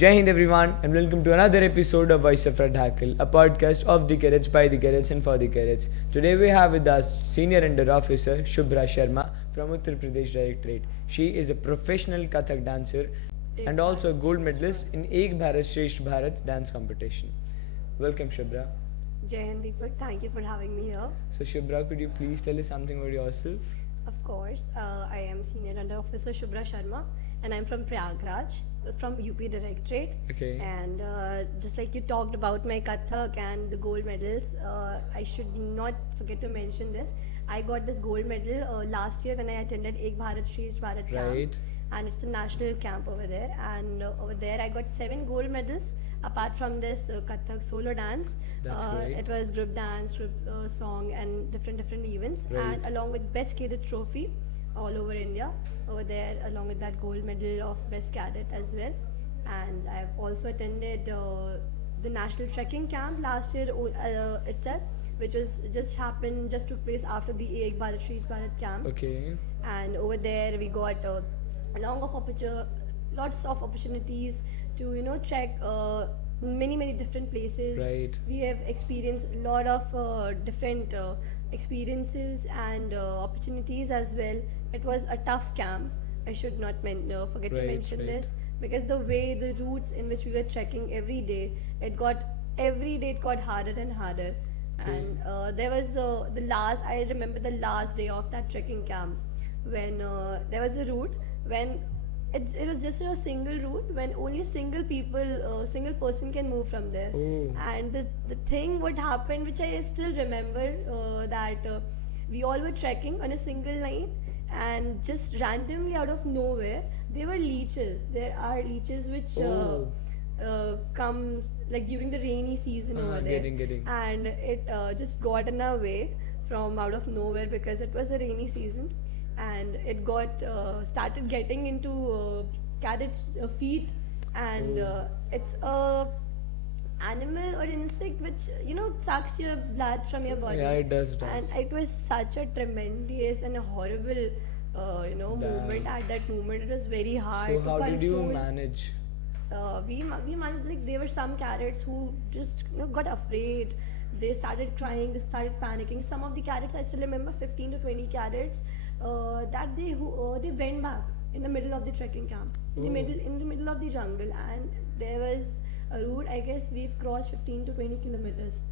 Jai Hind everyone and welcome to another episode of Voice of Red Hackle, a podcast of the cadets, by the cadets and for the cadets. Today we have with us Senior Under Officer Shubhra Sharma from Uttar Pradesh Directorate. She is a professional Kathak dancer and also a gold medalist in Ek Bharat Shresth Bharat dance competition. Welcome Shubhra. Jai Hind Deepak, thank you for having me here. So Shubhra, could you please tell us something about yourself? Of course, I am Senior Under Officer Shubhra Sharma and I'm from Prayagraj, from UP Directorate. Okay. And just like you talked about my Kathak and the gold medals, I should not forget to mention this. I got this gold medal last year when I attended Ek Bharat Shresth Bharat camp. Right. And it's a national camp over there. And over there I got 7 gold medals apart from this Kathak solo dance. That's great. It was group dance, group song and different events. Right. And along with best cadet trophy all over India over there, along with that gold medal of best cadet as well. And I've also attended the national trekking camp last year itself, which was just took place after the Ek Bharat Shresth Bharat camp. Okay. And over there we got lots of opportunities to check many different places. Right. We have experienced a lot of different experiences and opportunities as well. It was a tough camp. I should not forget to Right, mention right. this, because the routes in which we were trekking every day, it got harder and harder. And there was I remember the last day of that trekking camp when there was a route when it was just a single route when only single person can move from there. Oh. And the thing what happened, which I still remember, that we all were trekking on a single line, and just randomly out of nowhere there were leeches. There are leeches which Oh. come like during the rainy season over there. Getting. And it just got in our way from out of nowhere because it was a rainy season, and it got started getting into cadets' feet. And Oh. it's a animal or insect which sucks your blood from your body. Yeah, it does. And it was such a tremendous and a horrible movement. At that moment it was very hard So to how did you control. manage? We managed, like there were some cadets who just got afraid. They started crying, they started panicking. Some of the cadets, I still remember 15 to 20 cadets, that they went back in the middle of the trekking camp, Oh. in the middle of the jungle. And there was a route, I guess we've crossed 15 to 20 kilometers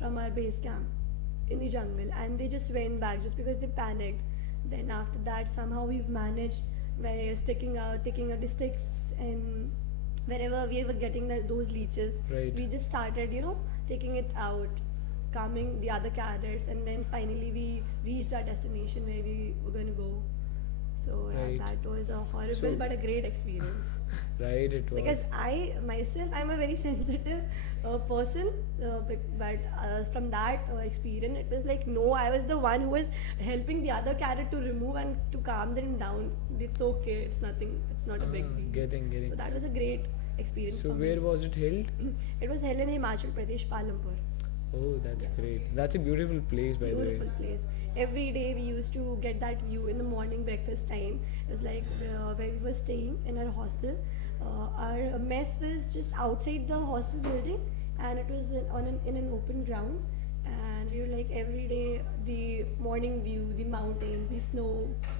from our base camp in the jungle, and they just went back just because they panicked. Then after that, somehow we've managed by taking out the sticks, and wherever we were getting those leeches, Right. so we just started taking it out, calming the other cadets, and then finally we reached our destination where we were going to go. So Right. that was a horrible So- but a great experience. Right, it was. Because I'm a very sensitive person, but from that experience, it was like, no, I was the one who was helping the other cadet to remove and to calm them down. It's okay, it's nothing, it's not a big deal. Getting. So that was a great experience. So for where me. was it held? It was held in Himachal Pradesh, Palampur. Oh, that's Yes. great. That's a beautiful place, by the Beautiful way. place. Every day we used to get that view in the morning breakfast time. It was like where we were staying in our hostel. Our mess was just outside the hostel building, and it was in an open ground. And we were like every day the morning view, the mountains, the snow,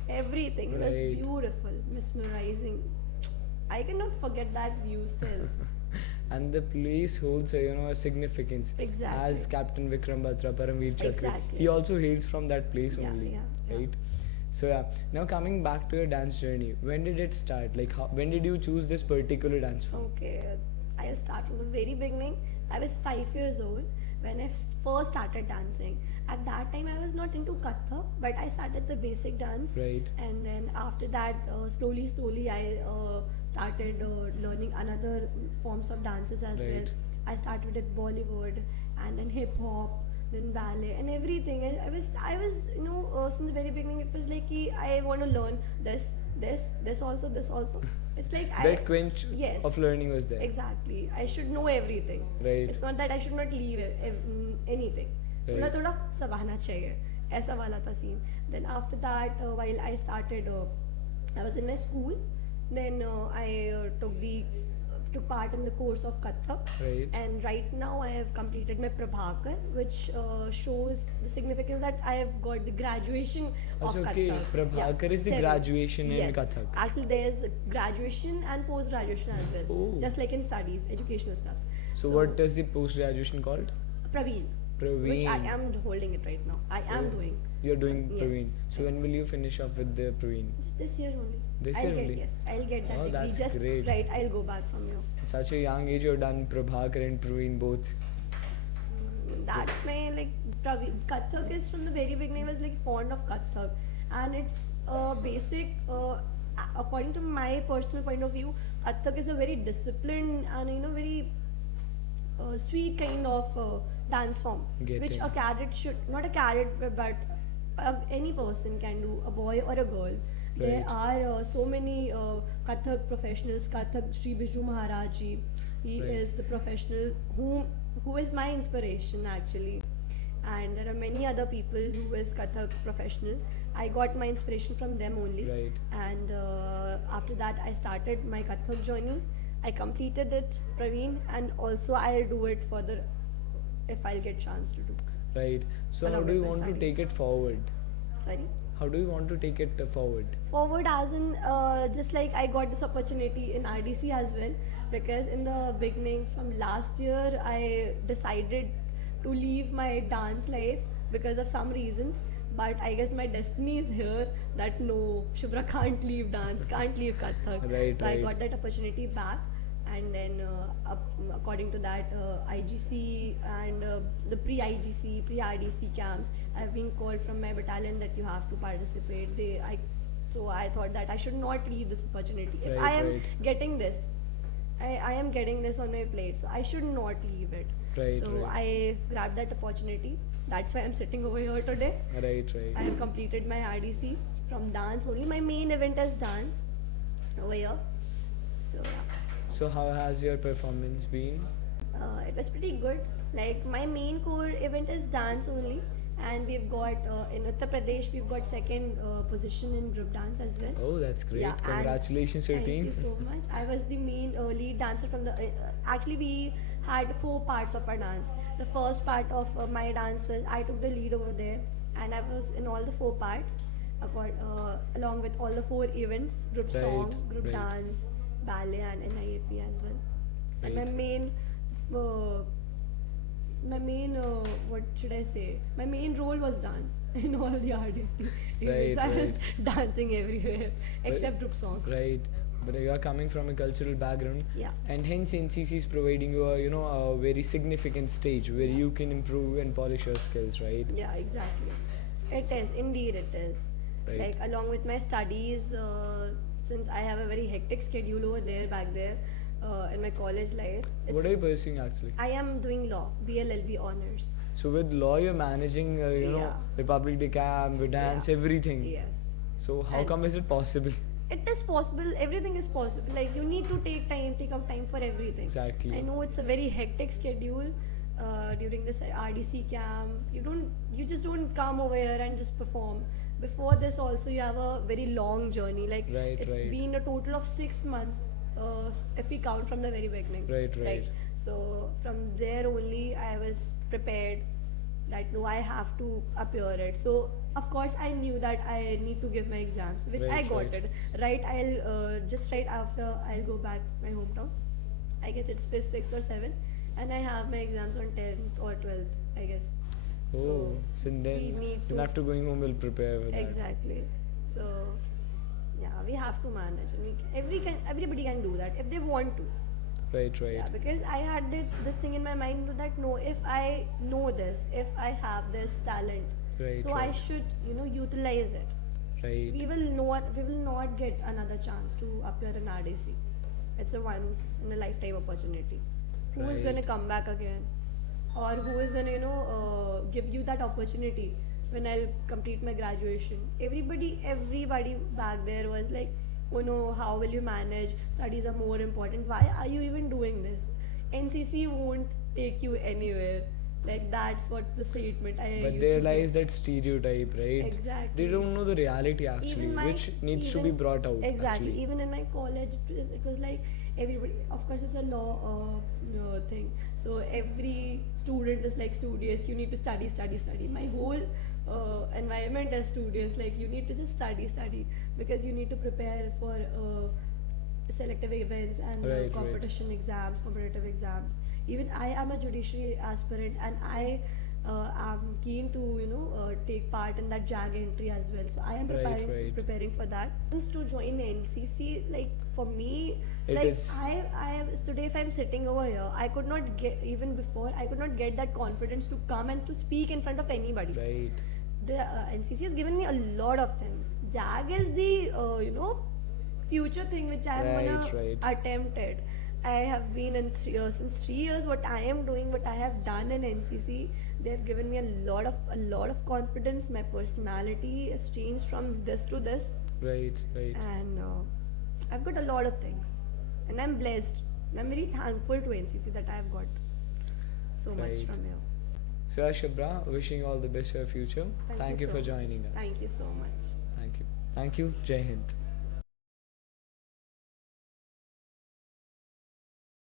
everything. It was Right. beautiful, mesmerizing. I cannot forget that view still. And the place holds a significance. Exactly. As Captain Vikram Batra, Paramveer Chakra, Exactly. he also hails from that place Yeah, only, yeah. right? So yeah, now coming back to your dance journey, when did it start? Like, when did you choose this particular dance form? Okay, I'll start from the very beginning. I was 5 years old when I first started dancing. At that time, I was not into Kathak, but I started the basic dance. Right. And then after that, slowly, I started learning another forms of dances as well. Right. I started with Bollywood, and then hip hop, then ballet, and everything. I was since the very beginning, it was like I want to learn this also. It's like That quench Yes. of learning was there. Exactly. I should know everything. Right. It's not that I should not leave anything. थोड़ा Right. थोड़ा सब आना चाहिए. ऐसा वाला था scene. Then after that, while I started, I was in my school. Then I took took part in the course of Kathak. Right. And right now I have completed my Prabhakar, which shows the significance that I have got the graduation of Achha, okay. Kathak. Prabhakar is the Seven. graduation in Yes. Kathak. Actually, there's graduation and post graduation as well. Oh. Just like in studies, educational stuffs. So what is the post graduation called? Praveen. Praveen. Which I am holding it right now. I am Oh. doing. You're doing Yes. Praveen. So when will you finish off with the Praveen? Just this year only. This I'll year get, only? Yes, I'll get that Oh, degree. that's Just great. right, I'll go back from here. At such a young age, you've done Prabhakar and Praveen both. That's my like Kathak is from the very beginning. I was like fond of Kathak, and it's basic. According to my personal point of view, Kathak is a very disciplined and very sweet kind of dance form, which Getting. a cadet should not a cadet but any person can do, a boy or a girl. There Right. are so many Kathak professionals. Kathak Sri Biju Maharaj ji, he Right. is the professional who is my inspiration actually. And there are many other people who is Kathak professional. I got my inspiration from them only. Right. And after that, I started my Kathak journey. I completed it, Praveen, and also I'll do it further if I'll get chance to do. Right. So how Along do you with my want to take studies. it forward? Sorry. How do you want to take it forward? Forward as in just like I got this opportunity in RDC as well, because in the beginning from last year I decided to leave my dance life because of some reasons, but I guess my destiny is here that no, Shubhra can't leave dance, can't leave Kathak. Right, So right. I got that opportunity back, and then according to that IGC and the pre-IGC, pre-RDC camps, I've been called from my battalion that you have to participate. So I thought that I should not leave this opportunity. If Right, I am right. getting this, I am getting this on my plate, so I should not leave it. Right, So right. I grabbed that opportunity. That's why I'm sitting over here today. Right, I right. have completed my RDC from dance only. My main event is dance over here. So yeah. So how has your performance been? It was pretty good. Like my main core event is dance only, and we've got in Uttar Pradesh we've got second position in group dance as well. Oh, that's great. Yeah, and Congratulations to your Thank team. you so much. I was the main lead dancer from the. Actually, we had 4 parts of our dance. The first part of my dance was I took the lead over there, and I was in all the 4 parts, along with all the 4 events: group Right, song, group right. dance, ballet, and NIAP as well. And Right. my main what should I say? My main role was dance in all the RDC events. Right, I was dancing everywhere except group song. Right. But you are coming from a cultural background, Yeah. and hence NCC is providing you a very significant stage where you can improve and polish your skills, right? Yeah, exactly. It is, indeed it is. Right. Like along with my studies, since I have a very hectic schedule over there, back there, in my college life. What are you pursuing actually? I am doing law, BLLB honors. So with law, you're managing, Yeah. Republic Day camp, dance, Yeah. everything. Yes. So how And- come is it possible? It is possible, everything is possible. Like you need to take up time for everything. Exactly. I know it's a very hectic schedule during this RDC camp. You just don't come over here and just perform. Before this also you have a very long journey. Like Right, it's right. been a total of 6 months if we count from the very beginning. Right, right. So from there only I was prepared that no, I have to appear it. So of course I knew that I need to give my exams, which I Right, got right. it. Right, I'll just right after I'll go back my hometown. I guess it's 5th, 6th or 7th, and I have my exams on 10th or 12th, I guess. Oh, so we then need then to after going home, we'll prepare for that. exactly. So yeah, we have to manage, and everybody can do that if they want to. Right, right. Yeah, because I had this thing in my mind that no, if I know this, if I have this talent, Right, so I right. should utilize it. Right. We will not get another chance to appear in RDC. It's a once in a lifetime opportunity. Who is Right. going to come back again, or who is going to give you that opportunity when I'll complete my graduation? Everybody back there was like, oh no, how will you manage? Studies are more important. Why are you even doing this? NCC won't take you anywhere. Like that's what the statement I But used they to realize give. that stereotype, right? Exactly. They don't know the reality actually, Even my- which needs to be even- brought out. Exactly. Actually. Even in my college, it was like everybody. Of course, it's a law thing. So every student is like studious. You need to study, study, study. My whole environment is studious. Like you need to just study, study, because you need to prepare for selective events and Right, competition exams, competitive exams. Even I am a judiciary aspirant, and I am keen to take part in that JAG entry as well. So I am Right, right. preparing for that. Once to join NCC, like for me, it's It like is- I today if I'm sitting over here, I could not get, even before I could not get that confidence to come and to speak in front of anybody. Right. The NCC has given me a lot of things. JAG is the future thing which I am Right, gonna right. attempt it. I have been in 3 years. Since 3 years, what I am doing, what I have done in NCC, they have given me a lot of confidence. My personality has changed from this to this, Right. Right. and I've got a lot of things, and I'm blessed. And I'm very thankful to NCC that I have got so much Right. from here. So Shubhra, wishing you all the best for your future. Thank you so for much. joining us. Thank you so much. Thank you. Thank you. Jai Hind.